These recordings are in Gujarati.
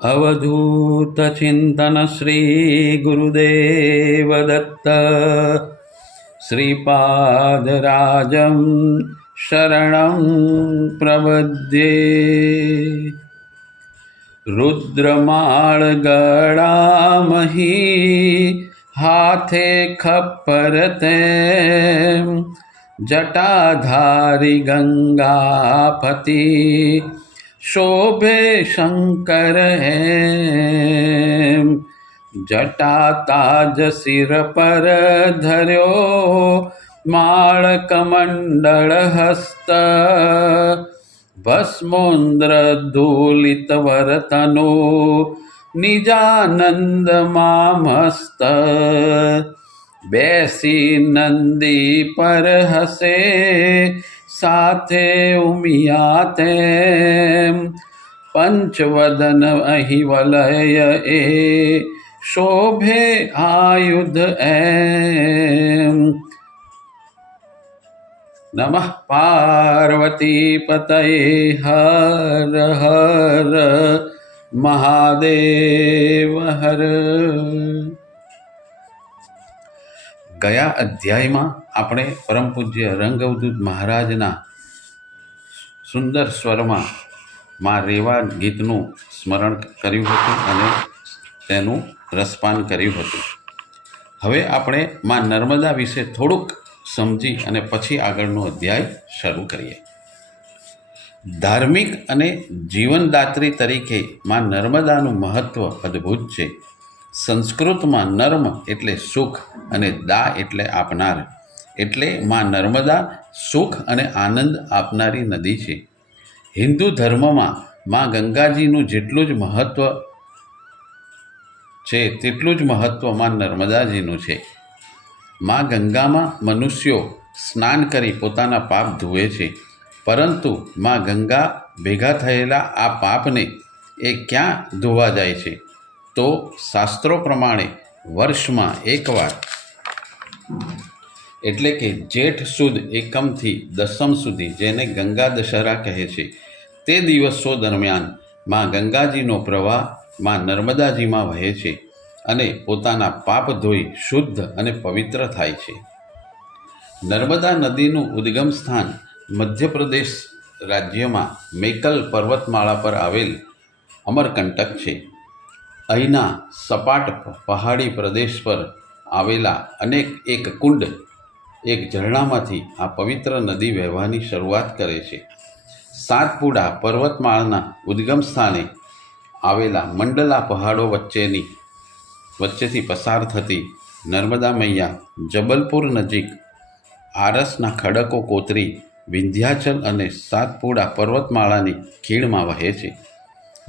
अवधूत चिंतन श्री गुरुदेव दत्त श्रीपादराजं शरणं प्रपद्ये। रुद्रमाळ गळामही हाथे खप्परते, जटाधारी गंगापति शोभे शंकर है। जटा ताज सिर पर धर्यो, माळ कमंडल हस्त, भस्मोन्द्र धूलित वरतनु निजानंद मामस्त। बैसी नंदी पर हसे, साथे उमियाते, पंचवदन अहि वलय ए, शोभे आयुध एम। नमः पार्वती पतये हर हर महादेव हर। गया अध्याय में આપણે પરમ પૂજ્ય રંગઅવધૂત મહારાજના સુંદર સ્વરમાં માં રેવા ગીતનું સ્મરણ કર્યું હતું અને તેનું રસપાન કર્યું હતું। હવે આપણે માં નર્મદા વિશે થોડુંક સમજી અને પછી આગળનો અધ્યાય શરૂ કરીએ। ધાર્મિક અને જીવનદાત્રી તરીકે માં નર્મદાનું મહત્વ અદ્ભુત છે। સંસ્કૃતમાં નર્મ એટલે સુખ અને દા એટલે આપનાર, એટલે માં નર્મદા સુખ અને આનંદ આપનારી નદી છે। હિન્દુ ધર્મમાં માં ગંગાજીનું જેટલું જ મહત્વ છે તેટલું જ મહત્વ માં નર્મદાજીનું છે। માં ગંગામાં મનુષ્યો સ્નાન કરી પોતાના પાપ ધોવે છે, પરંતુ માં ગંગા ભેગા થયેલા આ પાપને એ ક્યાં ધોવા જાય છે? તો શાસ્ત્રો પ્રમાણે વર્ષમાં એકવાર, એટલે કે જેઠ સુદ એકમથી દસમ સુધી, જેને ગંગા દશહરા કહે છે, તે દિવસો દરમિયાન માં ગંગાજીનો પ્રવાહ માં નર્મદાજીમાં વહે છે અને પોતાના પાપ ધોઈ શુદ્ધ અને પવિત્ર થાય છે। નર્મદા નદીનું ઉદ્ગમ સ્થાન મધ્યપ્રદેશ રાજ્યમાં મેકલ પર્વતમાળા પર આવેલ અમરકંટક છે। અહીંના સપાટ પહાડી પ્રદેશ પર આવેલા એક કુંડ, એક ઝરણામાંથી આ પવિત્ર નદી વહેવાની શરૂઆત કરે છે। સાતપુડા પર્વતમાળાના ઉદ્ગમ સ્થાને આવેલા મંડલા પહાડો વચ્ચેથી પસાર થતી નર્મદા મૈયા જબલપુર નજીક આરસના ખડકો કોતરી વિંધ્યાચલ અને સાતપુડા પર્વતમાળાની ખીણમાં વહે છે।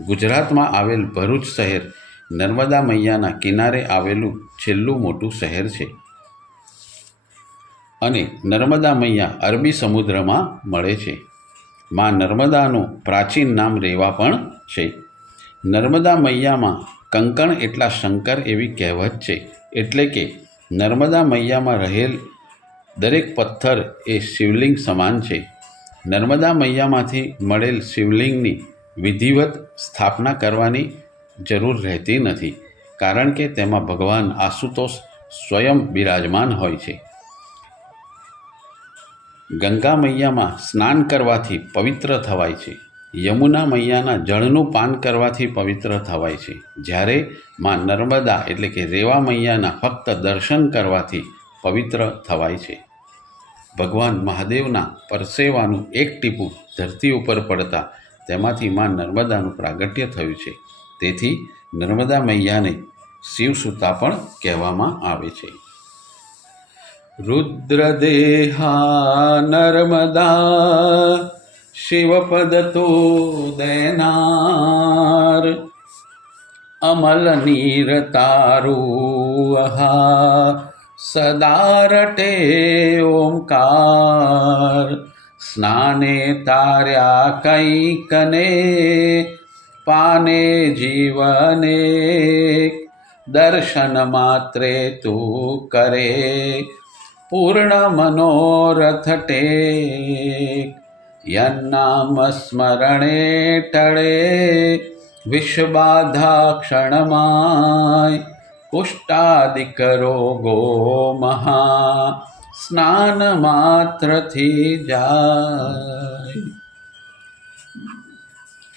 ગુજરાતમાં આવેલ ભરૂચ શહેર નર્મદા મૈયાના કિનારે આવેલું છેલ્લું મોટું શહેર છે અને નર્મદા મૈયા અરબી સમુદ્રમાં મળે છે। માં નર્મદાનું પ્રાચીન નામ રેવા પણ છે। નર્મદા મૈયામાં કંકણ એટલા શંકર એવી કહેવત છે, એટલે કે નર્મદા મૈયામાં રહેલ દરેક પથ્થર એ શિવલિંગ સમાન છે। નર્મદા મૈયામાંથી મળેલ શિવલિંગની વિધિવત સ્થાપના કરવાની જરૂર રહેતી નથી, કારણ કે તેમાં ભગવાન આશુતોષ સ્વયં બિરાજમાન હોય છે। ગંગા મૈયામાં સ્નાન કરવાથી પવિત્ર થવાય છે, યમુના મૈયાના જળનું પાન કરવાથી પવિત્ર થવાય છે, જ્યારે માં નર્મદા એટલે કે રેવા મૈયાના ફક્ત દર્શન કરવાથી પવિત્ર થવાય છે। ભગવાન મહાદેવના પરસેવાનું એક ટીપું ધરતી ઉપર પડતા તેમાંથી માં નર્મદાનું પ્રાગટ્ય થયું છે, તેથી નર્મદા મૈયાને શિવસુતા પણ કહેવામાં આવે છે। रुद्रदेहा नर्मदा शिवपद तो देनार, अमल नीर तारू अहा सदा रटे ओंकार। स्नाने तार्या कैकने पाने जीवने, दर्शन मात्रे तू करे पूर्ण मनोरथ टेक। यन्नाम स्मरणे टळे વિષબાધા ક્ષણમાય કુષ્ટાદિક રોગો મહા સ્નાન માત્રથી જાય.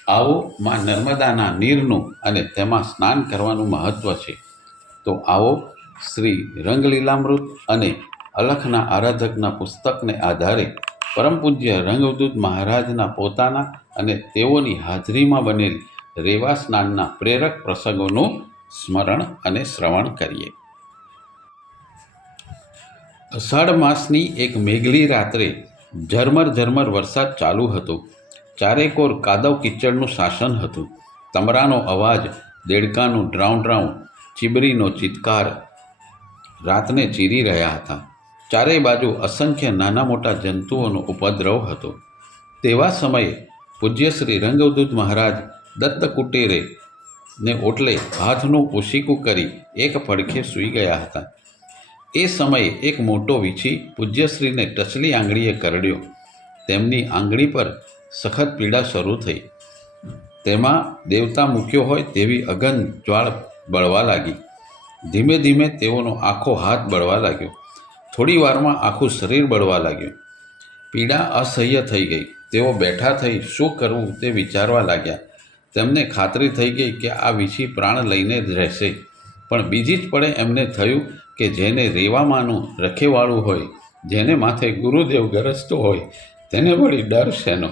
આવો માં નર્મદાના નીરનું અને તેમાં સ્નાન કરવાનું મહત્ત્વ છે. તો આવો શ્રી રંગલીલામૃત અને અલખના આરાધકના પુસ્તકને આધારે પરમ પૂજ્ય રંગદૂત મહારાજના પોતાના અને તેઓની હાજરીમાં બનેલ રેવા સ્નાનના પ્રેરક પ્રસંગોનું સ્મરણ અને શ્રવણ કરીએ. અષાઢ માસની એક મેઘલી રાત્રે ઝરમર ઝરમર વરસાદ ચાલુ હતો. ચારેકોર કાદવ કિચડનું શાસન હતું. તમરાનો અવાજ, દેડકાનું ડ્રાઉં ડ્રાઉં, ચીબરીનો ચિત્કાર રાતને ચીરી રહ્યા હતા. ચારે બાજુ અસંખ્ય નાના મોટા જંતુઓનો ઉપદ્રવ હતો. તેવા સમયે પૂજ્ય શ્રી રંગદૂત મહારાજ દત્ત કુટીરે ને ઓટલે હાથનું ઓશીકું કરી એક પડખે સૂઈ ગયા હતા. એ સમયે એક મોટો વીછી પૂજ્યશ્રીને ટચલી આંગળીએ કરડ્યો. તેમની આંગળી પર સખત પીડા શરૂ થઈ. તેમાં દેવતા મૂક્યો હોય તેવી અગન જ્વાળ બળવા લાગી. ધીમે ધીમે તેઓનો આખો હાથ બળવા લાગ્યો. થોડી વારમાં આખું શરીર બળવા લાગ્યું. પીડા અસહ્ય થઈ ગઈ. તેઓ બેઠા થઈ શું કરવું તે વિચારવા લાગ્યા. તેમને ખાતરી થઈ ગઈ કે આ વીછી પ્રાણ લઈને જ રહેશે. પણ બીજી જ પળે એમને થયું કે જેને રેવામાંનું રખેવાળું હોય, જેને માથે ગુરુદેવ ગરજતો હોય, તેને વળી ડર શેનો?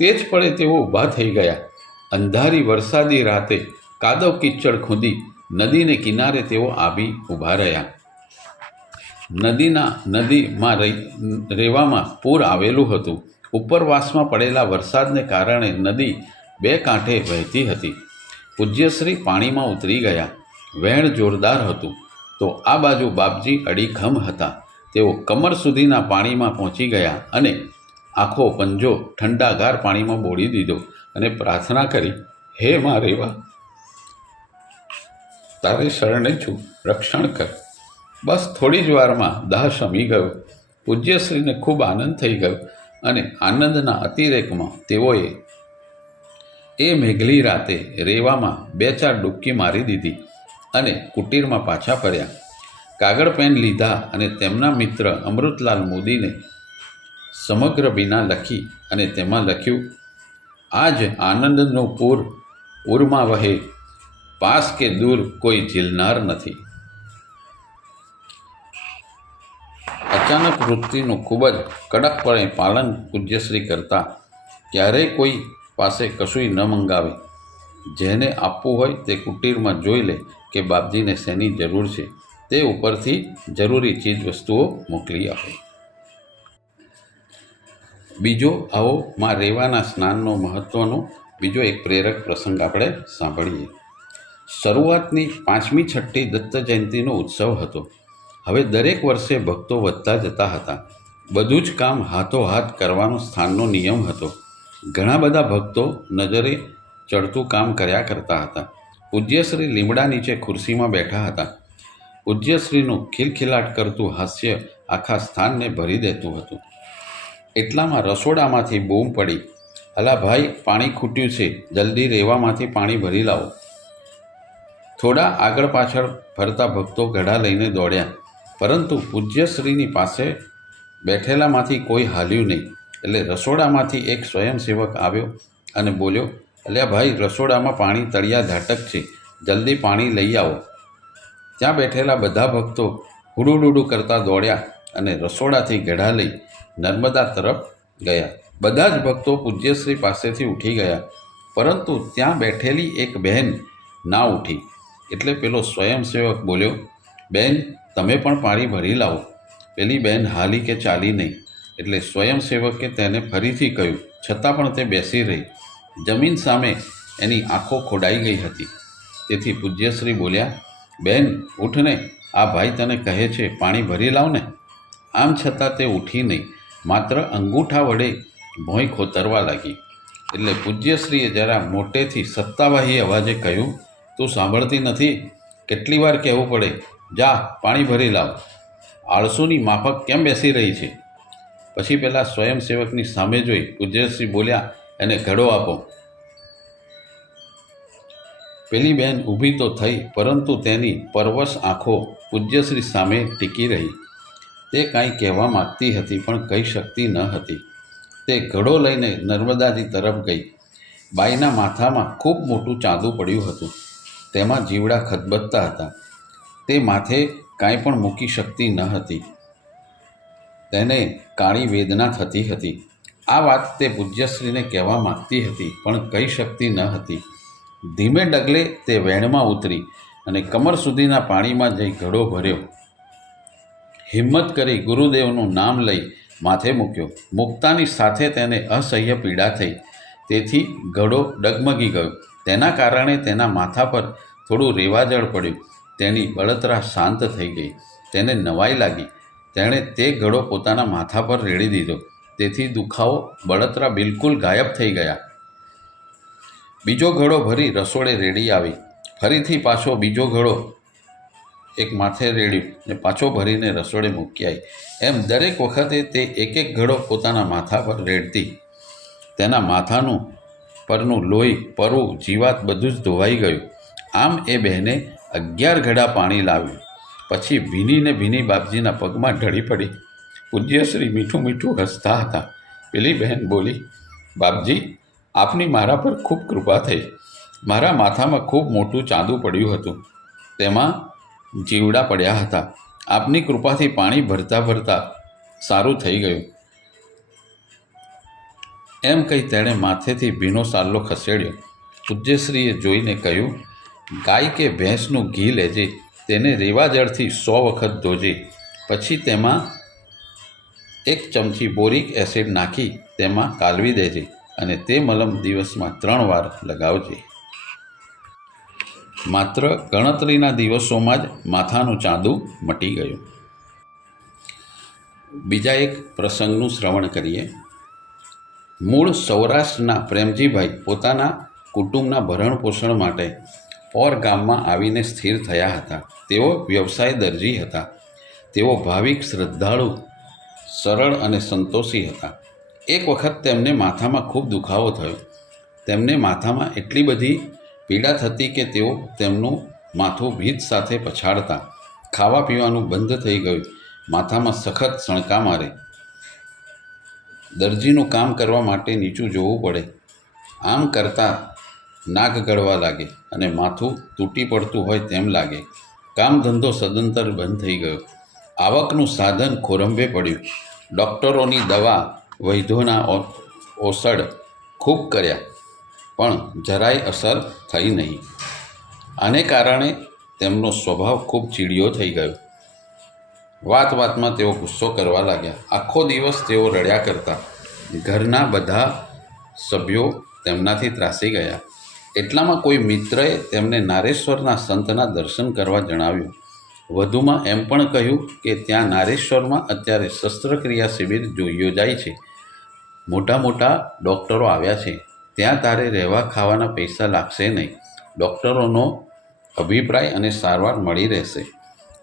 તે જ પળે તેઓ ઊભા થઈ ગયા. અંધારી વરસાદી રાતે કાદવ કિચડ ખૂંદી નદીને કિનારે તેઓ આવી ઊભા રહ્યા. નદીમાં રેવામાં પૂર આવેલું હતું. ઉપરવાસમાં પડેલા વરસાદને કારણે નદી બે કાંઠે વહેતી હતી. પૂજ્યશ્રી પાણીમાં ઉતરી ગયા. વહેણ જોરદાર હતું. તો આ બાજુ બાપજી અડીખમ હતા. તેઓ કમર સુધીના પાણીમાં પહોંચી ગયા અને આખો પંજો ઠંડાગાર પાણીમાં બોળી દીધો અને પ્રાર્થના કરી, હે મા રેવા, તારે શરણે છું, રક્ષણ કર. બસ થોડી જ વારમાં દાહ શમી ગયો. પૂજ્યશ્રીને ખૂબ આનંદ થઈ ગયો અને આનંદના અતિરેકમાં તેઓએ એ મેઘલી રાતે રેવામાં 2-4 ડૂબકી મારી દીધી અને કુટીરમાં પાછા ફર્યા. કાગળ પેન લીધા અને તેમના મિત્ર અમૃતલાલ મોદીને સમગ્ર બીના લખી અને તેમાં લખ્યું, આજ આનંદનું પૂર પૂરમાં વહે, પાસ કે દૂર કોઈ ઝીલનાર નથી. અચાનક વૃત્તિનું ખૂબ જ કડકપણે પાલન પૂજ્યશ્રી કરતા. ક્યારેય કોઈ પાસે કશુંય ન મંગાવે. જેને આપવું હોય તે કુટીરમાં જોઈ લે કે બાપજીને શેની જરૂર છે. તે ઉપરથી જરૂરી ચીજ વસ્તુઓ મોકલી આપે. બીજો આવો માં રેવાના સ્નાનનો મહત્ત્વનો બીજો એક પ્રેરક પ્રસંગ આપણે સાંભળીએ. શરૂઆતની 5મી છઠ્ઠી દત્ત જયંતિનો ઉત્સવ હતો. હવે દરેક વર્ષે ભક્તો વધતા જતા હતા. બધું જ કામ હાથોહાથ કરવાનો સ્થાનનો નિયમ હતો. ઘણા બધા ભક્તો નજરે ચડતું કામ કર્યા કરતા હતા. પૂજ્યશ્રી લીમડા નીચે ખુરશીમાં બેઠા હતા. પૂજ્યશ્રીનું ખિલખિલાટ કરતું હાસ્ય આખા સ્થાનને ભરી દેતું હતું. એટલામાં રસોડામાંથી બૂમ પડી, અલા ભાઈ, પાણી ખૂટ્યું છે, જલ્દી રેવામાંથી પાણી ભરી લાવો. થોડા આગળ પાછળ ફરતા ભક્તો ઘડા લઈને દોડ્યા, પરંતુ પૂજ્યશ્રીની પાસે બેઠેલામાંથી કોઈ હાલ્યું નહીં. એટલે રસોડામાંથી એક સ્વયંસેવક આવ્યો અને બોલ્યો, અલ્યા ભાઈ, રસોડામાં પાણી તળિયા ઝાટક છે, જલ્દી પાણી લઈ આવો. ત્યાં બેઠેલા બધા ભક્તો હુડુડુડું કરતા દોડ્યા અને રસોડાથી ઘડા લઈ નર્મદા તરફ ગયા. બધા જ ભક્તો પૂજ્યશ્રી પાસેથી ઉઠી ગયા, પરંતુ ત્યાં બેઠેલી એક બહેન ના ઉઠી. એટલે પેલો સ્વયંસેવક બોલ્યો, બેન, તમે પણ પાણી ભરી લાવો. પેલી બહેન હાલી કે ચાલી નહીં. એટલે સ્વયંસેવકે તેને ફરીથી કહ્યું, છતાં પણ તે બેસી રહી. જમીન સામે એની આંખો ખોડાઈ ગઈ હતી. તેથી પૂજ્યશ્રી બોલ્યા, બેન, ઉઠને, આ ભાઈ તને કહે છે પાણી ભરી લાવ ને. આમ છતાં તે ઉઠી નહીં, માત્ર અંગૂઠા વડે ભોંય ખોતરવા લાગી. એટલે પૂજ્યશ્રીએ જરા મોટેથી સત્તાવાહી અવાજે કહ્યું, તું સાંભળતી નથી? કેટલી વાર કહેવું પડે, જા પાણી ભરી લાવ. આળસુની માફક કેમ બેસી રહી છે? પછી પેલા સ્વયંસેવકની સામે જોઈ પૂજ્યશ્રી બોલ્યા, એને ઘડો આપો. પેલી બહેન ઊભી તો થઈ, પરંતુ તેની પરવશ આંખો પૂજ્યશ્રી સામે ટીકી રહી. તે કાંઈ કહેવા માગતી હતી, પણ કહી શકતી ન હતી. તે ઘડો લઈને નર્મદાજી તરફ ગઈ. બાઈના માથામાં ખૂબ મોટું ચાંદું પડ્યું હતું. તેમાં જીવડા ખદબદતા હતા. તે માથે કાંઈ પણ મૂકી શકતી ન હતી. તેને કાળી વેદના થતી હતી. આ વાત તે પૂજ્યશ્રીને કહેવા માગતી હતી, પણ કહી શકતી ન હતી. ધીમે ડગલે તે વેણમાં ઉતરી અને કમર સુધીના પાણીમાં જઈ ઘડો ભર્યો. હિંમત કરી ગુરુદેવનું નામ લઈ માથે મૂક્યો. મૂકતાની સાથે તેને અસહ્ય પીડા થઈ. તેથી ઘડો ડગમગી ગયો. તેના કારણે તેના માથા પર થોડું રેવાજળ પડ્યું. તેની બળતરા શાંત થઈ ગઈ. તેને નવાઈ લાગી. તેણે તે ઘડો પોતાના માથા પર રેડી દીધો. તેથી દુખાવો, બળતરા બિલકુલ ગાયબ થઈ ગયા. બીજો ઘડો ભરી રસોડે રેડી આવી. ફરીથી પાછો બીજો ઘડો એક માથે રેડ્યું ને પાછો ભરીને રસોડે મૂકી આવી. એમ દરેક વખતે તે એક એક ઘડો પોતાના માથા પર રેડતી. તેના માથાનું પરનું લોહી, પરવું, જીવાત બધું જ ધોવાઈ ગયું. આમ એ બહેને 11 ઘડા પાણી લાવ્યું. પછી ભીનીને ભીની બાપજીના પગમાં ઢળી પડી. પૂજ્યશ્રી મીઠું મીઠું હસતા હતા. પેલી બહેન બોલી, બાપજી, આપની મારા પર ખૂબ કૃપા થઈ. મારા માથામાં ખૂબ મોટું ચાંદું પડ્યું હતું. તેમાં જીવડા પડ્યા હતા. આપની કૃપાથી પાણી ભરતા ભરતા સારું થઈ ગયું. એમ કહી તેણે માથેથી ભીનો સાલ્લો ખસેડ્યો. પૂજ્યશ્રીએ જોઈને કહ્યું, ગાય કે ભેંસનું ઘી લેજે, તેને રેવાજળથી 100 વખત ધોજે. પછી તેમાં 1 ચમચી બોરિક એસિડ નાખી તેમાં કાલવી દેજે અને તે મલમ દિવસમાં 3 વાર લગાવજે. માત્ર ગણતરીના દિવસોમાં જ માથાનું ચાંદું મટી ગયું. બીજા એક પ્રસંગનું શ્રવણ કરીએ. મૂળ સૌરાષ્ટ્રના પ્રેમજીભાઈ પોતાના કુટુંબના ભરણ પોષણ માટે પોર ગામમાં આવીને સ્થિર થયા હતા. તેઓ વ્યવસાય દરજી હતા. તેઓ ભાવિક, શ્રદ્ધાળુ, સરળ અને સંતોષી હતા. એક વખત તેમને માથામાં ખૂબ દુખાવો થયો. તેમને માથામાં એટલી બધી પીડા થતી કે તેઓ તેમનું માથું ભીત સાથે પછાડતા. ખાવા પીવાનું બંધ થઈ ગયું. માથામાં સખત સણકા મારે. દરજીનું કામ કરવા માટે નીચું જોવું પડે. આમ કરતાં નાક ગળવા લાગે અને માથું તૂટી પડતું હોય તેમ લાગે. કામ ધંધો સદંતર બંધ થઈ ગયો. આવકનું સાધન ખોરંભે પડ્યું. ડૉક્ટરોની દવા, વૈદ્યોના ઓસડ ખૂબ કર્યા, પણ જરાય અસર થઈ નહીં. આને કારણે તેમનો સ્વભાવ ખૂબ ચીડિયો થઈ ગયો. વાત વાતમાં તેઓ ગુસ્સો કરવા લાગ્યા. આખો દિવસ તેઓ રડ્યા કરતા. ઘરના બધા સભ્યો તેમનાથી ત્રાસી ગયા. એટલામાં કોઈ મિત્રએ તેમને નારેશ્વરના સંતના દર્શન કરવા જણાવ્યું. વધુમાં એમ પણ કહ્યું કે ત્યાં નારેશ્વરમાં અત્યારે શસ્ત્રક્રિયા શિબિર યોજાય છે. મોટા મોટા ડૉક્ટરો આવ્યા છે. ત્યાં તારે રહેવા ખાવાના પૈસા લાગશે નહીં. ડૉક્ટરોનો અભિપ્રાય અને સારવાર મળી રહેશે.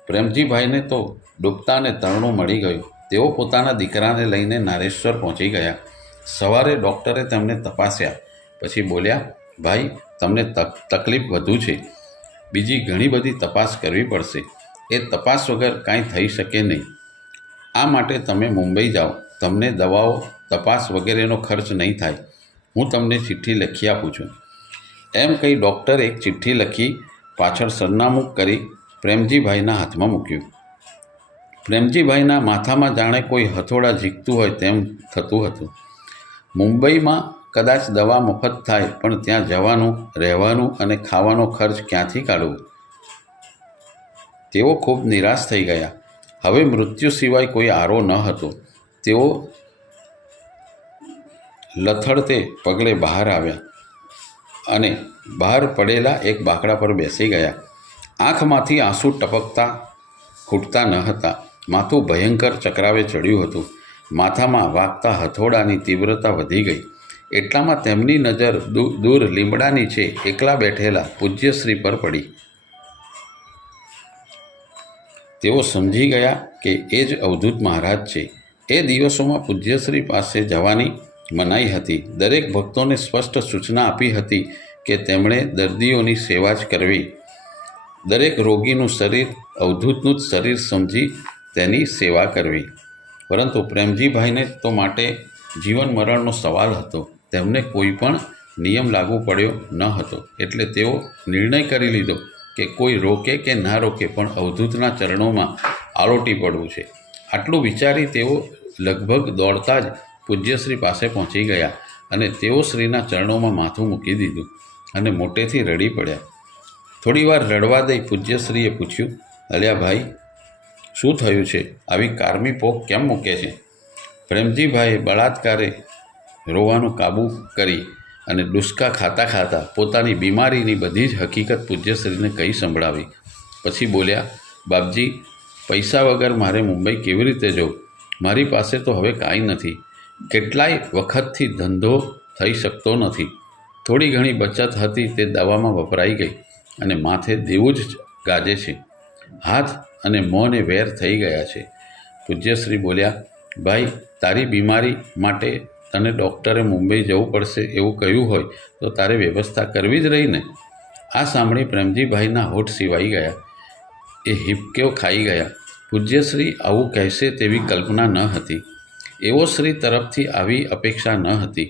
પ્રેમજીભાઈને તો ડૂબતાને તરણું મળી ગયું. તેઓ પોતાના દીકરાને લઈને નારેશ્વર પહોંચી ગયા. સવારે ડૉક્ટરે તેમને તપાસ્યા. પછી બોલ્યા, ભાઈ, તમને તકલીફ વધુ છે. બીજી ઘણી બધી તપાસ કરવી પડશે. એ તપાસ વગર કાંઈ થઈ શકે નહીં. આ માટે તમે મુંબઈ જાઓ. તમને દવાઓ, તપાસ વગેરેનો ખર્ચ નહીં થાય. હું તમને ચિઠ્ઠી લખી આપું છું. એમ કહી ડૉક્ટરે એક ચિઠ્ઠી લખી પાછળ સરનામું કરી પ્રેમજીભાઈના હાથમાં મૂક્યું. પ્રેમજીભાઈના માથામાં જાણે કોઈ હથોડા ઝીકતું હોય તેમ થતું હતું. મુંબઈમાં કદાચ દવા મફત થાય, પણ ત્યાં જવાનું, રહેવાનું અને ખાવાનો ખર્ચ ક્યાંથી કાઢવું? તેઓ ખૂબ નિરાશ થઈ ગયા. હવે મૃત્યુ સિવાય કોઈ આરો ન હતો. તેઓ લથડતે પગલે બહાર આવ્યા અને બહાર પડેલા એક બાકડા પર બેસી ગયા. આંખમાંથી આંસુ ટપકતા ખૂટતા ન હતા. માથું ભયંકર ચક્રાવે ચડ્યું હતું. માથામાં વાગતા હથોડાની તીવ્રતા વધી ગઈ. એટલામાં તેમની નજર દૂર લીમડા નીચે એકલા બેઠેલા પૂજ્યશ્રી પર પડી. તેઓ સમજી ગયા કે એ જ અવધૂત મહારાજ છે. એ દિવસોમાં પૂજ્યશ્રી પાસે જવાની મનાઈ હતી. દરેક ભક્તોને સ્પષ્ટ સૂચના આપી હતી કે તેમણે દર્દીઓની સેવા જ કરવી, દરેક રોગીનું શરીર અવધૂતનું જ શરીર સમજી તેની સેવા કરવી. પરંતુ પ્રેમજીભાઈને તો માટે જીવન મરણનો સવાલ હતો. તેમને કોઈ પણ નિયમ લાગુ પડ્યો ન હતો, એટલે તેઓ નિર્ણય કરી લીધો કે કોઈ રોકે કે ના રોકે પણ અવધૂતના ચરણોમાં આલોટી પડવું છે. આટલું વિચારી તેઓ લગભગ દોડતા જ પૂજ્યશ્રી પાસે પહોંચી ગયા અને તેઓ શ્રીના ચરણોમાં માથું મૂકી દીધું અને મોટેથી રડી પડ્યા. થોડીવાર રડવા દઈ પૂજ્યશ્રીએ પૂછ્યું, અલ્યા ભાઈ, શું થયું છે? આવી કારમી પોક કેમ મૂકે છે? પ્રેમજીભાઈએ બળાત્કારે રોવાનું કાબૂ કરી અને ડુસકા ખાતા ખાતા પોતાની બીમારીની બધી જ હકીકત પૂજ્યશ્રીને કહી સંભળાવી. પછી બોલ્યા, બાપજી, પૈસા વગર મારે મુંબઈ કેવી રીતે જવું? મારી પાસે તો હવે કાંઈ નથી. કેટલાય વખતથી ધંધો થઈ શકતો નથી. થોડી ઘણી બચત હતી તે દવામાં વપરાઈ ગઈ અને માથે દેવું જ ગાજે છે. હાથ અને મોંને વેર થઈ ગયા છે. પૂજ્યશ્રી બોલ્યા, ભાઈ, તારી બીમારી માટે તને ડૉક્ટરે મુંબઈ જવું પડશે એવું કહ્યું હોય તો તારે વ્યવસ્થા કરવી જ રહી ને. આ સાંભળી પ્રેમજીભાઈના હોઠ સિવાઈ ગયા. એ હિબકેઓ ખાઈ ગયા. પૂજ્યશ્રી આવું કહેશે તેવી કલ્પના ન હતી. એવો શ્રી તરફથી આવી અપેક્ષા ન હતી.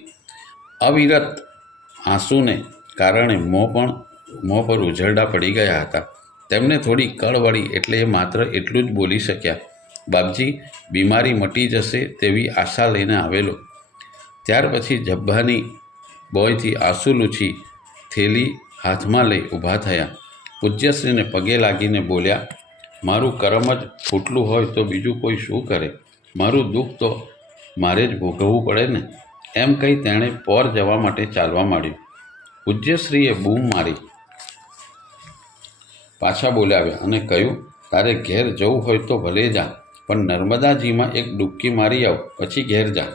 અવિરત આંસુને કારણે મોં પર ઉઝરડા પડી ગયા હતા. તેમને થોડી કળ વળી એટલે એ માત્ર એટલું જ બોલી શક્યા, બાપજી, બીમારી મટી જશે તેવી આશા લઈને આવેલો. ત્યાર પછી જબ્બાની બોયથી આંસુ લૂછી થેલી હાથમાં લઈ ઊભા થયા. પૂજ્યશ્રીને પગે લાગીને બોલ્યા, મારું કરમ જ ફૂટલું હોય તો બીજું કોઈ શું કરે? મારું દુઃખ તો મારે જ ભોગવવું પડે ને. એમ કહી તેણે પોર જવા માટે ચાલવા માંડ્યું. પૂજ્યશ્રીએ બૂમ મારી પાછા બોલાવ્યા અને કહ્યું, તારે ઘેર જવું હોય તો ભલે જા, પણ નર્મદાજીમાં એક ડૂબકી મારી આવ, પછી ઘેર જા.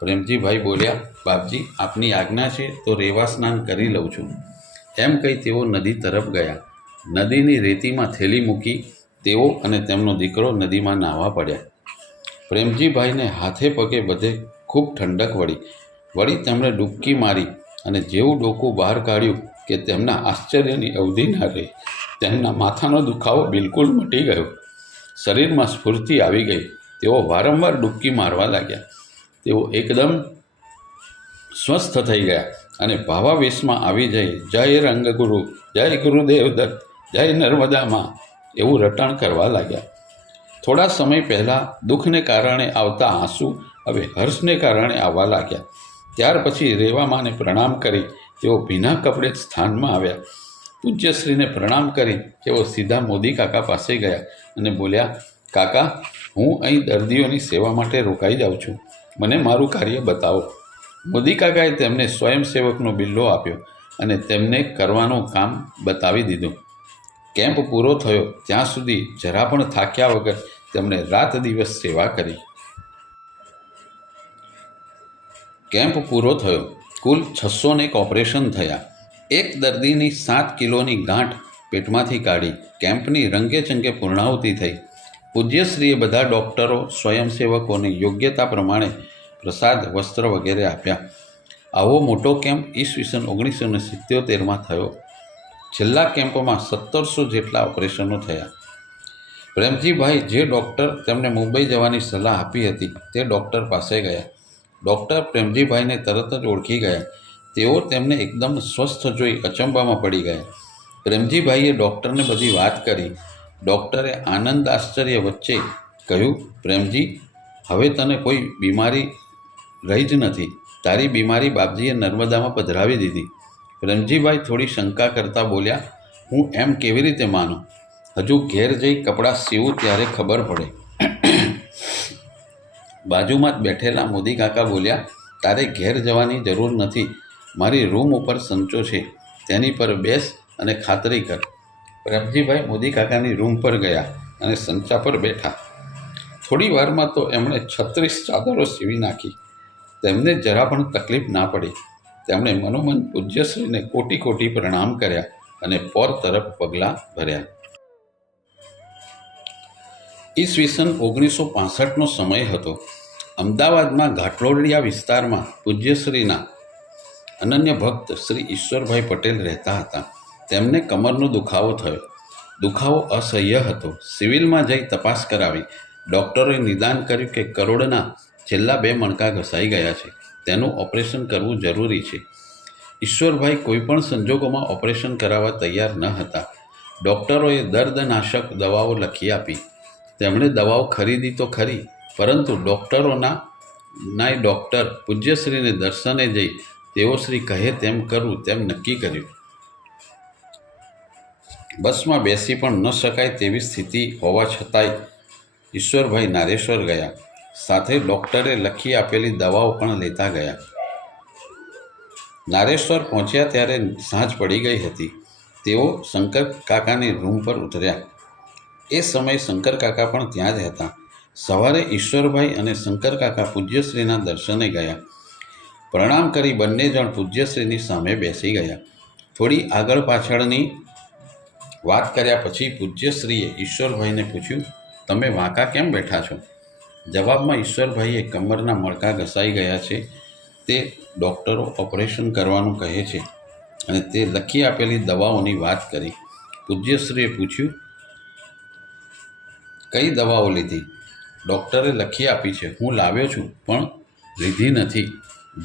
પ્રેમજીભાઈ બોલ્યા, બાપજી, આપની આજ્ઞા છે તો રેવા સ્નાન કરી લઉં છું. એમ કહી તેઓ નદી તરફ ગયા. નદીની રેતીમાં થેલી મૂકી તેઓ અને તેમનો દીકરો નદીમાં નાહવા પડ્યા. પ્રેમજીભાઈને હાથે પગે બધે ખૂબ ઠંડક વળી તેમણે ડૂબકી મારી અને જેવું ડોકું બહાર કાઢ્યું કે તેમના આશ્ચર્યની અવધિ ના રહી. તેમના માથાનો દુખાવો બિલકુલ મટી ગયો. શરીરમાં સ્ફૂર્તિ આવી ગઈ. તેઓ વારંવાર ડૂબકી મારવા લાગ્યા. તેઓ એકદમ સ્વસ્થ થઈ ગયા અને ભાવાવેશમાં આવી જઈ જય રંગગુરુ, જય ગુરુદેવ દત્ત, જય નર્મદામાં એવું રટણ કરવા લાગ્યા. થોડા સમય પહેલાં દુઃખને કારણે આવતા આંસુ હવે હર્ષને કારણે આવવા લાગ્યા. ત્યાર પછી રેવામાને પ્રણામ કરી તેઓ ભીના કપડે સ્થાનમાં આવ્યા. પૂજ્યશ્રીને પ્રણામ કરી તેઓ સીધા મોદી કાકા પાસે ગયા અને બોલ્યા, કાકા, હું અહીં દર્દીઓની સેવા માટે રોકાઈ જાઉં છું. મને મારું કાર્ય બતાવો. મોદી કાકાએ તેમને સ્વયંસેવકનો બિલ્લો આપ્યો અને તેમને કરવાનું કામ બતાવી દીધું. કેમ્પ પૂરો થયો ત્યાં સુધી જરા પણ થાક્યા વગર તેમણે રાત દિવસ સેવા કરી. કેમ્પ પૂરો થયો. કુલ 601 ઓપરેશન થયા. એક દર્દીની 7 કિલોની ગાંઠ પેટમાંથી કાઢી. કેમ્પની રંગેચંગે પૂર્ણાહુતિ થઈ. પૂજ્યશ્રીએ બધા ડૉક્ટરો, સ્વયંસેવકોને યોગ્યતા પ્રમાણે પ્રસાદ, વસ્ત્ર વગેરે આપ્યા. આવો મોટો કેમ્પ ઈસવીસન 1977માં થયો. છેલ્લા કેમ્પમાં 1700 જેટલા ઓપરેશનો થયા. પ્રેમજીભાઈ જે ડૉક્ટર તેમને મુંબઈ જવાની સલાહ આપી હતી તે ડૉક્ટર પાસે ગયા. ડૉક્ટર પ્રેમજીભાઈને તરત જ ઓળખી ગયા. તેઓ તેમને એકદમ સ્વસ્થ જોઈ અચંબામાં પડી ગયા. પ્રેમજીભાઈએ ડૉક્ટરને બધી વાત કરી. ડૉક્ટરે આનંદ આશ્ચર્ય વચ્ચે કહ્યું, પ્રેમજી, હવે તને કોઈ બીમારી રહી જ નથી. તારી બીમારી બાપજીએ નર્મદામાં પધરાવી દીધી. પ્રેમજીભાઈ થોડી શંકા કરતાં બોલ્યા, હું એમ કેવી રીતે માનું? હજુ ઘેર જઈ કપડાં સીવું ત્યારે ખબર પડે. બાજુમાં જ બેઠેલા મોદી કાકા બોલ્યા, તારે ઘેર જવાની જરૂર નથી. મારી રૂમ ઉપર સંચો છે, તેની પર બેસ અને ખાતરી કર. પ્રેમજીભાઈ મોદી કાકાની રૂમ પર ગયા અને સંચા પર બેઠા. થોડી વારમાં તો એમણે 36 ચાદરો સીવી નાખી. તેમને જરા પણ તકલીફ ના પડી. તેમણે મનોમન પૂજ્યશ્રીને કોટી કોટી પ્રણામ કર્યા અને પોર તરફ પગલાં ભર્યા. ઈસવીસન 1965નો સમય હતો. અમદાવાદમાં ઘાટલોડિયા વિસ્તારમાં પૂજ્યશ્રીના અનન્ય ભક્ત શ્રી ઈશ્વરભાઈ પટેલ રહેતા હતા. તેમને કમરનો દુખાવો થયો. દુખાવો અસહ્ય હતો. સિવિલમાં જઈ તપાસ કરાવી. ડૉક્ટરોએ નિદાન કર્યું કે કરોડના છેલ્લા 2 મણકા ઘસાઈ ગયા છે. તેનું ઓપરેશન કરવું જરૂરી છે. ઈશ્વરભાઈ કોઈપણ સંજોગોમાં ઓપરેશન કરાવવા તૈયાર ન હતા. ડૉક્ટરોએ દર્દનાશક દવાઓ લખી આપી. તેમણે દવાઓ ખરીદી તો ખરી, પરંતુ ડૉક્ટર પૂજ્યશ્રીને દર્શને જઈ તેઓ શ્રી કહે તેમ કરવું તેમ નક્કી કર્યું. બસમાં બેસી પણ ન શકાય તેવી સ્થિતિ હોવા છતાંય ઈશ્વરભાઈ નારેશ્વર ગયા. સાથે ડૉક્ટરે લખી આપેલી દવાઓ પણ લેતા ગયા. નારેશ્વર પહોંચ્યા ત્યારે સાંજ પડી ગઈ હતી. તેઓ શંકર કાકાની રૂમ પર ઉતર્યા. એ સમયે શંકર કાકા પણ ત્યાં જ હતા. સવારે ઈશ્વરભાઈ અને શંકર કાકા પૂજ્યશ્રીના દર્શને ગયા. પ્રણામ કરી બંને જણ પૂજ્યશ્રીની સામે બેસી ગયા. થોડી આગળ પાછળની વાત કર્યા પછી પૂજ્યશ્રીએ ઈશ્વરભાઈને પૂછ્યું, તમે વાંકા કેમ બેઠા છો? જવાબમાં ઈશ્વરભાઈએ કમરના મણકા ઘસાઈ ગયા છે, તે ડૉક્ટરો ઓપરેશન કરવાનું કહે છે અને તે લખી આપેલી દવાઓની વાત કરી. પૂજ્યશ્રીએ પૂછ્યું, કઈ દવાઓ લીધી? ડૉક્ટરે લખી આપી છે. હું લાવ્યો છું પણ લીધી નથી.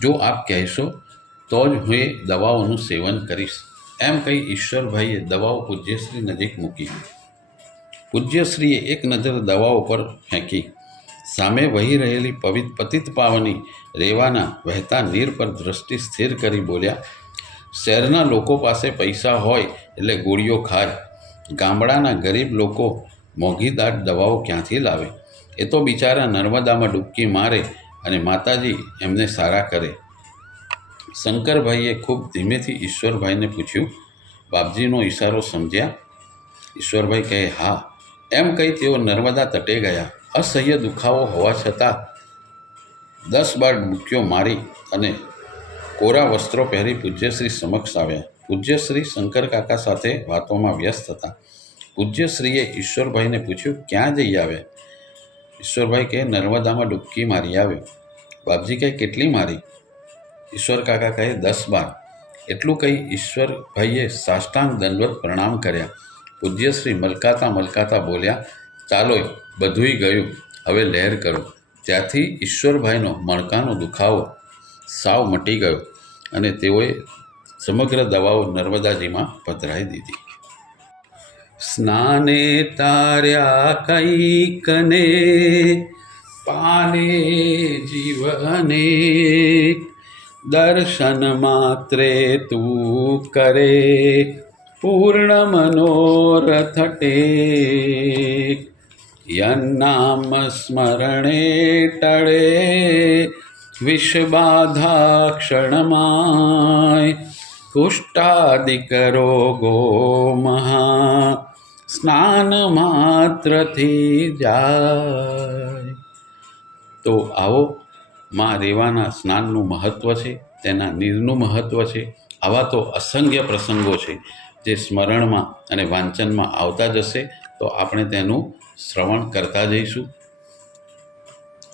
જો આપ કહેશો તો જ હું એ દવાઓનું સેવન કરીશ. એમ કહી ઈશ્વરભાઈએ દવાઓ પૂજ્યશ્રી નજીક મૂકી. પૂજ્યશ્રીએ એક નજર દવાઓ પર ફેંકી. સામે વહી રહેલી પતિત પાવની રેવાના વહેતા નીર પર દૃષ્ટિ સ્થિર કરી બોલ્યા, શહેરના લોકો પાસે પૈસા હોય એટલે ગોળીઓ ખાય. ગામડાના ગરીબ લોકો મોંઘીદાટ દવાઓ ક્યાંથી લાવે? એ તો બિચારા નર્મદામાં ડૂબકી મારે અને માતાજી એમને સારા કરે. શંકરભાઈએ ખૂબ ધીમેથી ઈશ્વરભાઈને પૂછ્યું, બાપજીનો ઈશારો સમજ્યા? ઈશ્વરભાઈ કહે, હા. એમ કહી તેઓ નર્મદા તટે ગયા. અસહ્ય દુખાવો હોવા છતાં 10-12 ડૂબકીઓ મારી અને કોરા વસ્ત્રો પહેરી પૂજ્યશ્રી સમક્ષ આવ્યા. પૂજ્યશ્રી શંકર કાકા સાથે વાતોમાં વ્યસ્ત હતા. પૂજ્યશ્રીએ ઈશ્વરભાઈને પૂછ્યું, ક્યાં જઈ આવ્યા? ઈશ્વરભાઈ કહે, નર્મદામાં ડૂબકી મારી આવ્યો. બાપજી કહે, કેટલી મારી? ઈશ્વર કાકા કહે, 10-12. એટલું કહી ઈશ્વરભાઈએ સાષ્ટાંગ દંડવત પ્રણામ કર્યા. પૂજ્યશ્રી મલકાતા બોલ્યા, ચાલો બધુંય ગયું, હવે લહેર કરો. ત્યાંથી ઈશ્વરભાઈનો મણકાનો દુખાવો સાવ મટી ગયો અને તેઓએ સમગ્ર દવાઓ નર્મદાજીમાં પધરાવી દીધી. સ્નાને તાર્યા કૈકને પાને જીવને, દર્શન માત્રે તું કરે પૂર્ણ મનોરથ ટેક. યન્નામ સ્મરણે ટળે વિષબાધા ક્ષણમાય, કુષ્ઠાદિક રોગો મહા સ્નાન માત્રથી જાય. તો આવો માં રેવાના સ્નાનનું મહત્ત્વ છે, તેના નીરનું મહત્ત્વ છે. આવા તો અસંખ્ય પ્રસંગો છે જે સ્મરણમાં અને વાંચનમાં આવતા જશે, તો આપણે તેનું શ્રવણ કરતા જઈશું.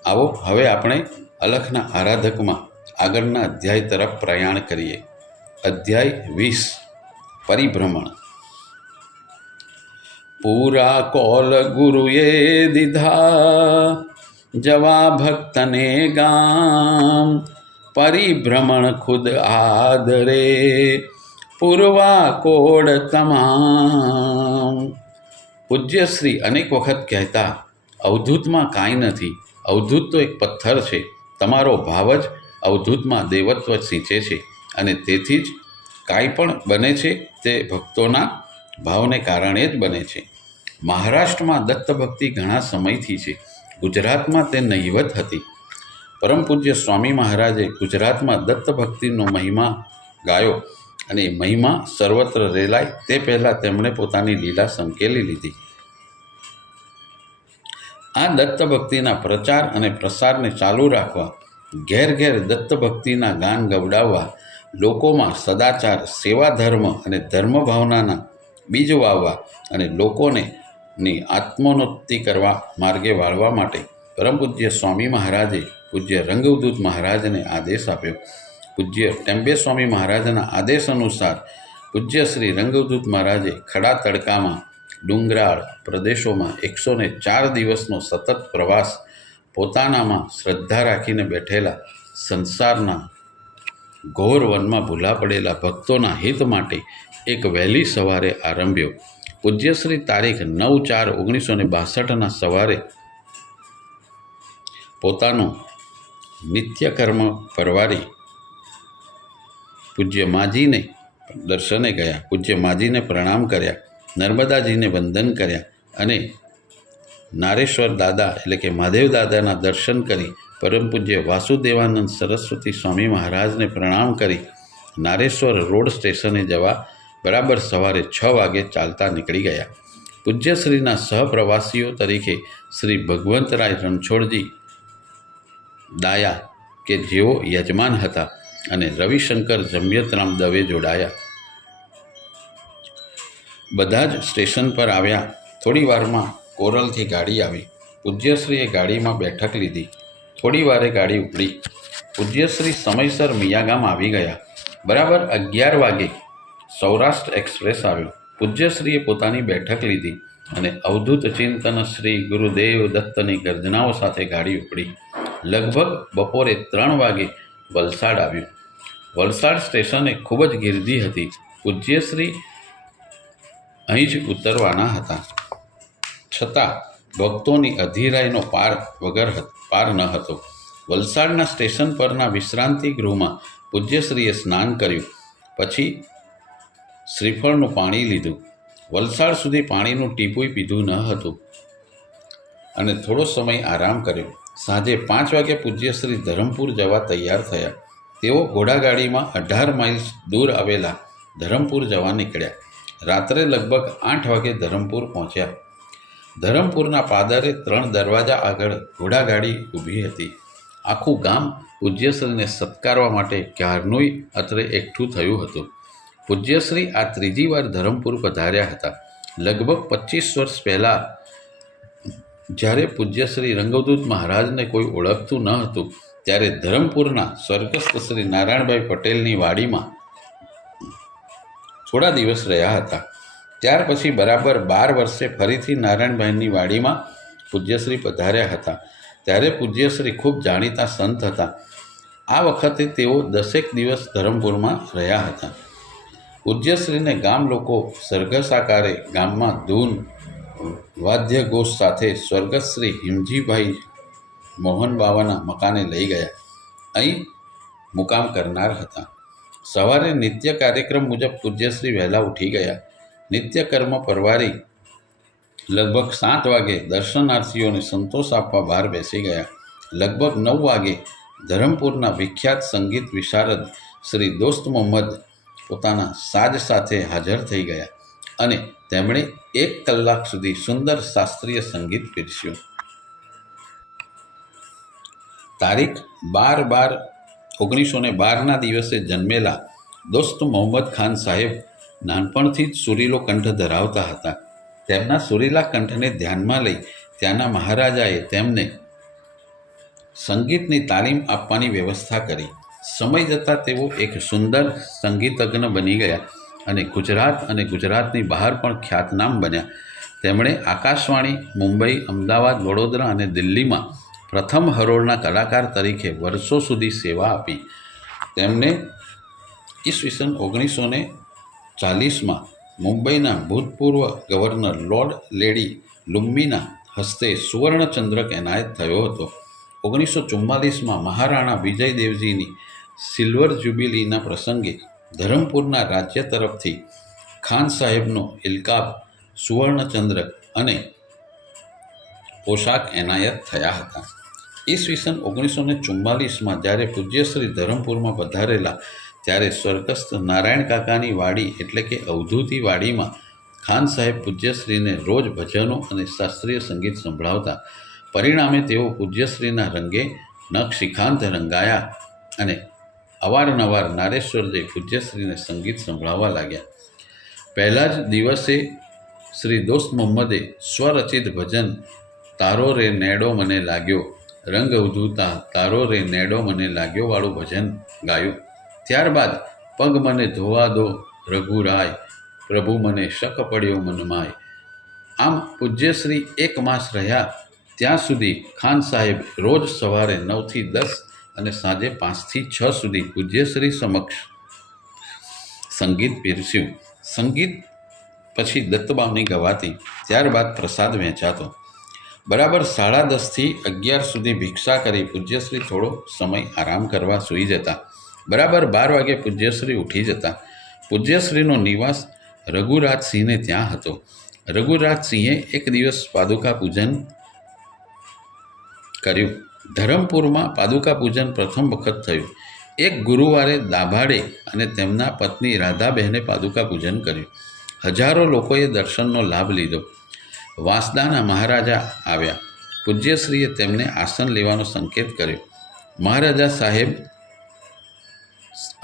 આવો હવે આપણે અલખના આરાધકમાં આગળના અધ્યાય તરફ પ્રયાણ કરીએ. અધ્યાય 20 પરિભ્રમણ. પૂરા કોલ ગુરુએ દીધા જવા ભક્તને ગામ, પરિભ્રમણ ખુદ આદરે પૂર્વા કોડ તમામ. પૂજ્યશ્રી અનેક વખત કહેતા, અવધૂતમાં કાંઈ નથી, અવધૂત તો એક પથ્થર છે. તમારો ભાવ જ અવધૂતમાં દેવત્વ સિંચે છે અને તેથી જ કાંઈ પણ બને છે તે ભક્તોના ભાવને કારણે જ બને છે. મહારાષ્ટ્રમાં દત્તભક્તિ ઘણા સમયથી છે. ગુજરાતમાં તે નહિવત હતી. પરમ પૂજ્ય સ્વામી મહારાજે ગુજરાતમાં દત્તભક્તિનો મહિમા ગાયો અને મહિમા સર્વત્ર રેલાય તે પહેલાં તેમણે પોતાની લીલા સંકેલી લીધી. આ દત્તભક્તિના પ્રચાર અને પ્રસારને ચાલુ રાખવા, ઘેર ઘેર દત્તભક્તિના ગાન ગવડાવવા, લોકોમાં સદાચાર, સેવા ધર્મ અને ધર્મભાવનાના બીજ વાવવા અને લોકોને આત્મોન્નતિ કરવા માર્ગે વાળવા માટે પરમ પૂજ્ય સ્વામી મહારાજે પૂજ્ય રંગવદૂત મહારાજને આદેશ આપ્યો. પૂજ્ય ટેમ્બે સ્વામી મહારાજના આદેશ અનુસાર પૂજ્ય શ્રી રંગદૂત મહારાજે ખડા તડકામાં ડુંગરાળ પ્રદેશોમાં 104 દિવસનો સતત પ્રવાસ પોતાનામાં શ્રદ્ધા રાખીને બેઠેલા સંસારના ઘોર વનમાં ભૂલા પડેલા ભક્તોના હિત માટે એક વહેલી સવારે આરંભ્યો. પૂજ્યશ્રી તારીખ 9/4/1962 સવારે પોતાનું નિત્યકર્મ પરવારી પૂજ્ય માજીને દર્શને ગયા. પૂજ્ય માજીને પ્રણામ કર્યા, નર્મદાજીને વંદન કર્યા અને નારેશ્વર દાદા એટલે કે મહાદેવ દાદાના દર્શન કરી પરમ પૂજ્ય વાસુદેવાનંદ સરસ્વતી સ્વામી મહારાજને પ્રણામ કરી નારેશ્વર રોડ સ્ટેશને જવા બરાબર સવારે 6 વાગે ચાલતા નીકળી ગયા. પૂજ્યશ્રીના સહપ્રવાસીઓ તરીકે શ્રી ભગવંતરાય રણછોડજી દાયા કે જેઓ યજમાન હતા અને રવિશંકર જમ્યતરામ દવે જોડાયા. બધા જ સ્ટેશન પર આવ્યા. થોડી વારમાં કોરલથી ગાડી આવી. પૂજ્યશ્રીએ ગાડીમાં બેઠક લીધી. થોડી વારે ગાડી ઉપડી. પૂજ્યશ્રી સમયસર મિયાગામ આવી ગયા. બરાબર 11 વાગે સૌરાષ્ટ્ર એક્સપ્રેસ આવ્યો. પૂજ્યશ્રીએ પોતાની બેઠક લીધી અને અવધૂત ચિંતન શ્રી ગુરુદેવ દત્તની ગર્જનાઓ સાથે ગાડી ઉપડી. લગભગ બપોરે 3 વાગે વલસાડ આવ્યું. વલસાડ સ્ટેશને ખૂબ જ ગીર્દી હતી. પૂજ્યશ્રી અહીં જ ઉતરવાના હતા, છતાં ભક્તોની અધીરાઈનો પાર ન હતો. વલસાડના સ્ટેશન પરના વિશ્રાંતિ ગૃહમાં પૂજ્યશ્રીએ સ્નાન કર્યું, પછી શ્રીફળનું પાણી લીધું. વલસાડ સુધી પાણીનું ટીપું પીધું ન હતું અને થોડો સમય આરામ કર્યો. સાંજે 5 વાગે પૂજ્યશ્રી ધરમપુર જવા તૈયાર થયા. તેઓ ઘોડાગાડીમાં 18 માઇલ્સ દૂર આવેલા ધરમપુર જવા નીકળ્યા. રાત્રે લગભગ 8 વાગે ધરમપુર પહોંચ્યા. ધરમપુરના પાદરે 3 દરવાજા આગળ ઘોડાગાડી ઊભી હતી. આખું ગામ પૂજ્યશ્રીને સત્કારવા માટે ક્યારનુંય અત્રે એકઠું થયું હતું. પૂજ્યશ્રી આ 3જી વાર ધરમપુર પધાર્યા હતા. લગભગ 25 વર્ષ પહેલાં જ્યારે પૂજ્યશ્રી રંગદૂત મહારાજને કોઈ ઓળખતું ન હતું, ત્યારે ધરમપુરના સ્વર્ગસ્થ શ્રી નારાયણભાઈ પટેલની વાડીમાં થોડા દિવસ રહ્યા હતા. ત્યાર પછી બરાબર 12 વર્ષે ફરીથી નારાયણભાઈની વાડીમાં પૂજ્યશ્રી પધાર્યા હતા. ત્યારે પૂજ્યશ્રી ખૂબ જાણીતા સંત હતા. આ વખતે તેઓ 10 દિવસ ધરમપુરમાં રહ્યા હતા. પૂજ્યશ્રીને ગામ લોકો સરઘસાકારે ગામમાં ધૂન વાદ્યઘોષ સાથે સ્વર્ગસ્થ શ્રી હિમજીભાઈ મોહન બાવાના મકાને લઈ ગયા. અહીં મુકામ કરનાર હતા. સવારે નિત્ય કાર્યક્રમ મુજબ પૂજ્યશ્રી વહેલા ઉઠી ગયા. નિત્યકર્મ પરવારી લગભગ 7 વાગે દર્શનાર્થીઓને સંતોષ આપવા બહાર બેસી ગયા. લગભગ 9 વાગે ધરમપુરના વિખ્યાત સંગીત વિશારદ શ્રી દોસ્ત મોહમ્મદ પોતાના સાજ સાથે હાજર થઈ ગયા અને તેમણે 1 કલાક સુધી સુંદર શાસ્ત્રીય સંગીત પીરસ્યું. તારીખ 12/12/1912ના દિવસે જન્મેલા દોસ્ત મોહમ્મદ ખાન સાહેબ નાનપણથી જ સુરીલો કંઠ ધરાવતા હતા. તેમના સુરીલા કંઠને ધ્યાનમાં લઈ ત્યાંના મહારાજાએ તેમને સંગીતની તાલીમ આપવાની વ્યવસ્થા કરી. સમય જતાં તેઓ એક સુંદર સંગીતજ્ઞ બની ગયા અને ગુજરાત અને ગુજરાતની બહાર પણ ખ્યાતનામ બન્યા. તેમણે આકાશવાણી, મુંબઈ, અમદાવાદ, વડોદરા અને દિલ્હીમાં પ્રથમ હરોળના કલાકાર તરીકે વર્ષો સુધી સેવા આપી. તેમને ઈસવીસન 1940માં મુંબઈના ભૂતપૂર્વ ગવર્નર લોર્ડ લેડી લુમ્બીના હસ્તે સુવર્ણચંદ્રક એનાયત થયો હતો. 1944માં મહારાણા વિજયદેવજીની સિલ્વર જ્યુબિલીના પ્રસંગે ધરમપુરના રાજ્ય તરફથી ખાન સાહેબનો ઇલકાબ, સુવર્ણચંદ્રક અને પોશાક એનાયત થયા હતા. ઈસવીસન 1944માં જ્યારે પૂજ્યશ્રી ધરમપુરમાં પધારેલા ત્યારે સ્વર્ગસ્થ નારાયણ કાકાની વાડી એટલે કે અવધૂતી વાડીમાં ખાન સાહેબ પૂજ્યશ્રીને રોજ ભજનો અને શાસ્ત્રીય સંગીત સંભળાવતા. પરિણામે તેઓ પૂજ્યશ્રીના રંગે નખશિખાંત રંગાયા અને અવારનવાર નારેશ્વર જઈ પૂજ્યશ્રીને સંગીત સંભળાવવા લાગ્યા. પહેલા જ દિવસે શ્રી દોસ્ત મોહમ્મદે સ્વરચિત ભજન તારો રે નેડો મને લાગ્યો, રંગ અવધૂતા તારો રે નેડો મને લાગ્યો વાળું ભજન ગાયું. ત્યારબાદ પગ મને ધોવા દો રઘુરાય, પ્રભુ મને શક પડ્યો મનમાય. આમ પૂજ્યશ્રી 1 માસ રહ્યા ત્યાં સુધી ખાન સાહેબ રોજ સવારે 9 થી 10 અને સાંજે 5 થી 6 સુધી પૂજ્યશ્રી સમક્ષ સંગીત પીરસ્યું. સંગીત પછી દત્તબાવની ગવાતી, ત્યારબાદ પ્રસાદ વહેંચાતો. બરાબર 10:30 થી 11 સુધી ભિક્ષા કરી પૂજ્યશ્રી થોડો સમય આરામ કરવા સૂઈ જતા. બરાબર 12 વાગે પૂજ્યશ્રી ઉઠી જતા. પૂજ્યશ્રીનો નિવાસ રઘુરાજસિંહને ત્યાં હતો. રઘુરાજસિંહે એક દિવસ પાદુકા પૂજન કર્યું. ધરમપુરમાં પાદુકા પૂજન પ્રથમ વખત થયું. એક ગુરુવારે દાભાડે અને તેમના પત્ની રાધાબહેને પાદુકા પૂજન કર્યું. હજારો લોકોએ દર્શનનો લાભ લીધો. વાંસદાના મહારાજા આવ્યા. પૂજ્યશ્રીએ તેમને આસન લેવાનો સંકેત કર્યો. મહારાજા સાહેબ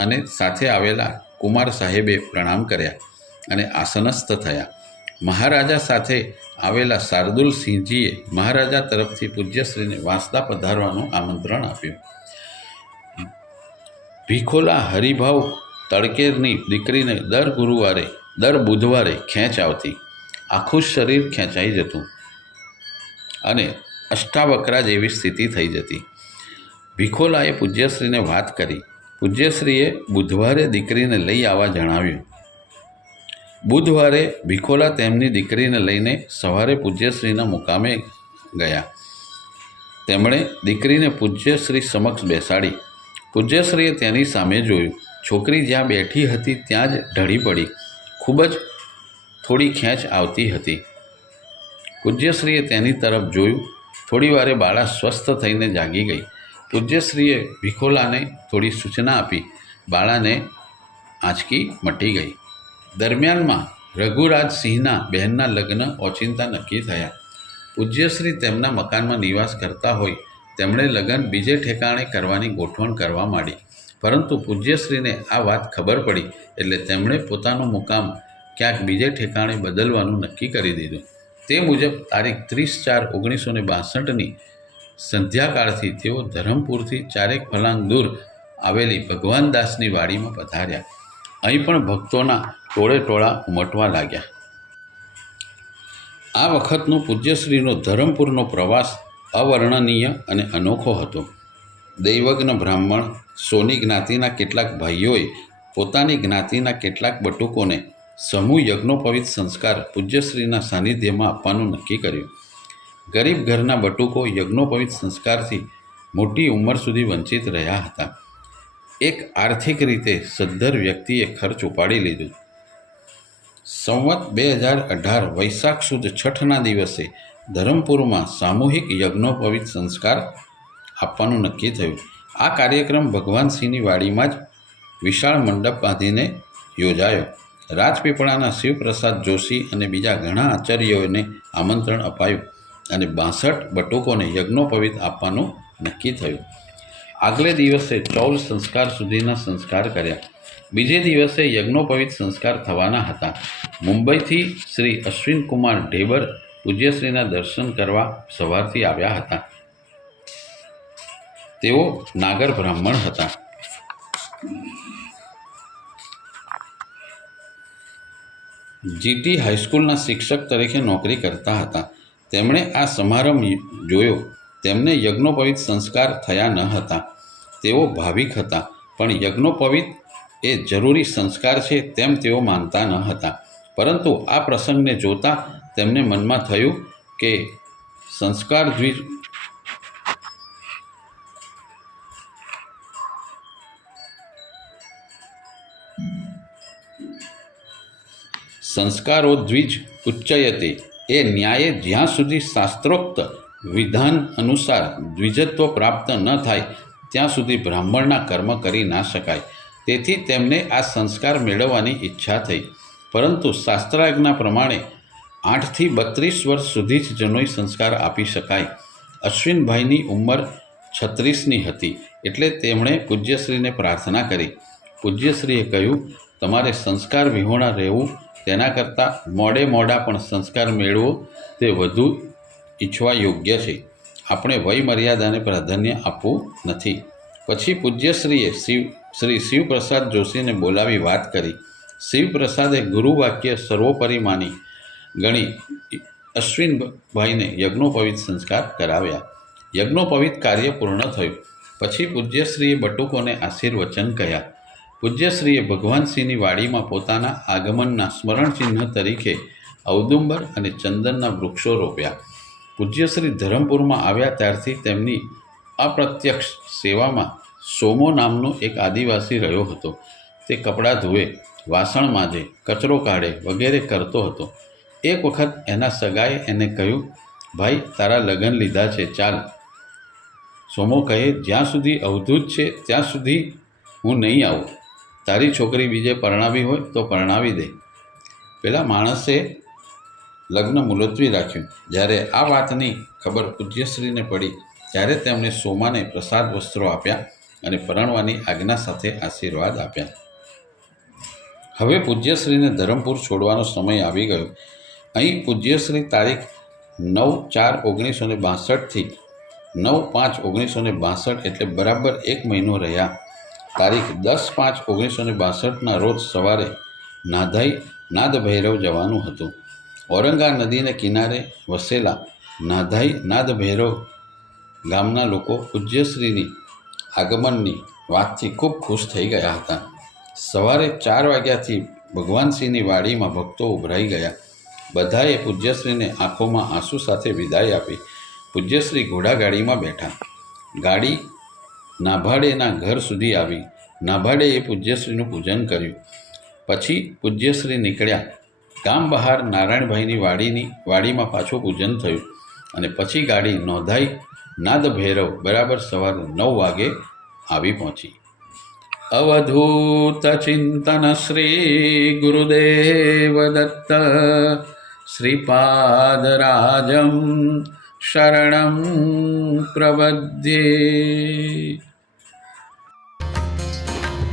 અને સાથે આવેલા કુમાર સાહેબે પ્રણામ કર્યા અને આસનસ્થ થયા. મહારાજા સાથે આવેલા શાર્દુલસિંહજીએ મહારાજા તરફથી પૂજ્યશ્રીને વાંસદા પધારવાનું આમંત્રણ આપ્યું. ભીખોલા હરિભાવ તડકેરની દીકરીને દર બુધવારે ખેંચ આવતી. આખું શરીર ખેંચાઈ જતું અને અષ્ટાવક્રા જેવી સ્થિતિ થઈ જતી. ભીખોલાએ પૂજ્યશ્રીને વાત કરી. પૂજ્યશ્રીએ બુધવારે દીકરીને લઈ આવવા જણાવ્યું. બુધવારે ભીખોલા તેમની દીકરીને લઈને સવારે પૂજ્યશ્રીના મુકામે ગયા. તેમણે દીકરીને પૂજ્યશ્રી સમક્ષ બેસાડી. પૂજ્યશ્રીએ તેની સામે જોયું. છોકરી જ્યાં બેઠી હતી ત્યાં જ ઢળી પડી. ખૂબ જ થોડી ખેંચ આવતી હતી. પૂજ્યશ્રીએ તેની તરફ જોયું. થોડી વારે બાળા સ્વસ્થ થઈને જાગી ગઈ. પૂજ્યશ્રીએ ભીખોલાને થોડી સૂચના આપી. બાળાને આંચકી મટી ગઈ. દરમિયાનમાં રઘુરાજસિંહના બહેનના લગ્ન ઓચિંતા નક્કી થયા. પૂજ્યશ્રી તેમના મકાનમાં નિવાસ કરતા હોય તેમણે લગ્ન બીજે ઠેકાણે કરવાની ગોઠવણ કરવા માંડી. પરંતુ પૂજ્યશ્રીને આ વાત ખબર પડી એટલે તેમણે પોતાનું મુકામ ક્યાંક બીજે ઠેકાણે બદલવાનું નક્કી કરી દીધું. તે મુજબ તારીખ 30/4/1962ની સંધ્યાકાળથી તેઓ ધરમપુરથી 4 ફલાંગ દૂર આવેલી ભગવાનદાસની વાડીમાં પધાર્યા. અહીં પણ ભક્તોના ટોળેટોળા ઉમટવા લાગ્યા. આ વખતનો પૂજ્યશ્રીનો ધરમપુરનો પ્રવાસ અવર્ણનીય અને અનોખો હતો. દૈવજ્ઞ બ્રાહ્મણ સોની જ્ઞાતિના કેટલાક ભાઈઓએ પોતાની જ્ઞાતિના કેટલાક બટુકોને સમૂહ યજ્ઞોપવિત સંસ્કાર પૂજ્યશ્રીના સાનિધ્યમાં આપવાનું નક્કી કર્યું. ગરીબ ઘરના બટુકો યજ્ઞોપવિત સંસ્કારથી મોટી ઉંમર સુધી વંચિત રહ્યા હતા. એક આર્થિક રીતે સદ્ધર વ્યક્તિએ ખર્ચ ઉપાડી લીધું. સંવત 2018 વૈશાખ સુદ છઠના દિવસે ધરમપુરમાં સામૂહિક યજ્ઞોપવિત સંસ્કાર આપવાનું નક્કી થયું. આ કાર્યક્રમ ભગવાનસિંહની વાડીમાં જ વિશાળ મંડપ બાંધીને યોજાયો. રાજપીપળાના શિવપ્રસાદ જોશી અને બીજા ઘણા આચાર્યોને આમંત્રણ અપાયું અને 62 બટુકોને યજ્ઞોપવિત આપવાનું નક્કી થયું. આગલે દિવસે 14 સંસ્કાર સુધીના સંસ્કાર કર્યા. બીજે દિવસે યજ્ઞોપવિત સંસ્કાર થવાના હતા. મુંબઈથી શ્રી અશ્વિનકુમાર ઢેબર પૂજ્યશ્રીના દર્શન કરવા સવારથી આવ્યા હતા. તેઓ નાગર બ્રાહ્મણ હતા. જીટી હાઈસ્કૂલના શિક્ષક તરીકે નોકરી કરતા હતા. તેમણે આ સમારંભ જોયો. તેમને યજ્ઞોપવિત સંસ્કાર થયા ન હતા. તેઓ ભાવિક હતા, પણ યજ્ઞોપવિત એ જરૂરી સંસ્કાર છે તેમ તેઓ માનતા ન હતા. પરંતુ આ પ્રસંગને જોતા તેમને મનમાં થયું કે સંસ્કારોદ્વિજ ઉચ્ચયતે એ ન્યાયે જ્યાં સુધી શાસ્ત્રોક્ત વિધાન અનુસાર દ્વિજત્વ પ્રાપ્ત ન થાય ત્યાં સુધી બ્રાહ્મણના કર્મ કરી ના શકાય. તેથી તેમને આ સંસ્કાર મેળવવાની ઈચ્છા થઈ. પરંતુ શાસ્ત્રાજ્ઞા પ્રમાણે 8 થી 32 વર્ષ સુધી જ જનોઈ સંસ્કાર આપી શકાય. અશ્વિનભાઈની ઉંમર 36ની હતી એટલે તેમણે પૂજ્યશ્રીને પ્રાર્થના કરી. પૂજ્યશ્રીએ કહ્યું, તમારે સંસ્કાર વિહોણા રહેવું તેના કરતાં મોડા પણ સંસ્કાર મેળવો તે વધુ ઈચ્છવા યોગ્ય છે. આપણે વય મર્યાદાને પ્રાધાન્ય આપવું નથી. પછી પૂજ્યશ્રીએ શ્રી શિવપ્રસાદ જોશીને બોલાવી વાત કરી. શિવપ્રસાદે ગુરુવાક્ય સર્વોપરી માની ગણી અશ્વિનભાઈને યજ્ઞોપવિત સંસ્કાર કરાવ્યા. યજ્ઞોપવિત કાર્ય પૂર્ણ થયું પછી પૂજ્યશ્રીએ બટુકોને આશીર્વચન કહ્યા. પૂજ્યશ્રીએ ભગવાનસિંહની વાડીમાં પોતાના આગમનના સ્મરણચિહ્ન તરીકે ઔદુંબર અને ચંદનના વૃક્ષો રોપ્યા. પૂજ્યશ્રી ધરમપુરમાં આવ્યા ત્યારથી તેમની અપ્રત્યક્ષ સેવામાં સોમો નામનો એક આદિવાસી રહ્યો હતો. તે કપડાં ધુએ, વાસણ માજે, કચરો કાઢે વગેરે કરતો હતો. એક વખત એના સગાએ એને કહ્યું, ભાઈ તારા લગ્ન લીધા છે, ચાલ. સોમો કહે, જ્યાં સુધી અવધૂત છે ત્યાં સુધી હું નહીં આવું. તારી છોકરી બીજે પરણાવી હોય તો પરણાવી દે. પેલા માણસે લગ્ન મુલતવી રાખ્યું. જ્યારે આ વાતની ખબર પૂજ્યશ્રીને પડી ત્યારે તેમણે સોમાને પ્રસાદ વસ્ત્રો આપ્યા અને પરણવાની આજ્ઞા સાથે આશીર્વાદ આપ્યા. હવે પૂજ્યશ્રીને ધરમપુર છોડવાનો સમય આવી ગયો. અહીં પૂજ્યશ્રી તારીખ 9/4/1962થી 9/5/1962 એટલે બરાબર 1 મહિનો રહ્યા. તારીખ 10/5/1962ના રોજ સવારે નાધાઈ નાદ ભૈરવ જવાનું હતું. ઔરંગા નદીને કિનારે વસેલા નાધાઈ નાદ ભૈરવ ગામના લોકો પૂજ્યશ્રીની આગમનની વાતથી ખૂબ ખુશ થઈ ગયા હતા. સવારે 4 વાગ્યાથી ભગવાનસિંહની વાડીમાં ભક્તો ઉભરાઈ ગયા. બધાએ પૂજ્યશ્રીને આંખોમાં આંસુ સાથે વિદાય આપી. પૂજ્યશ્રી ઘોડાગાડીમાં બેઠા. ગાડી નાભાડેના ઘર સુધી આવી. નાભાડેએ પૂજ્યશ્રીનું પૂજન કર્યું. પછી પૂજ્યશ્રી નીકળ્યા. ગામ બહાર નારાયણભાઈની વાડીમાં પાછું પૂજન થયું અને પછી ગાડી નોંધાઈ નાદ ભૈરવ બરાબર સવારે 9 વાગે આવી પહોંચી. અવધૂત ચિંતન શ્રી ગુરુદેવ દત્ત શ્રીપાદરાજમ શરણમ પ્રબધ્યે.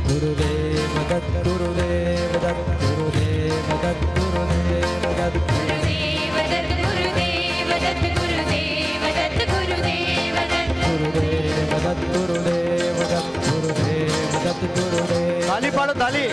ગુરુદેવ દત્ત ગુરુદેવ દત્ત ગુરુદેવ દત્ત ગુરુદેવ દત્ત ગુરુદેવ દત્ત ગુરુદેવ દત્ત ગુરુદેવ દત્ત ગુરુદેવ દત્ત ગુરુદેવ દત્ત ગુરુદેવ દત્ત ગુરુદેવ દત્ત ગુરુદેવ તાલી પાડો તાલી.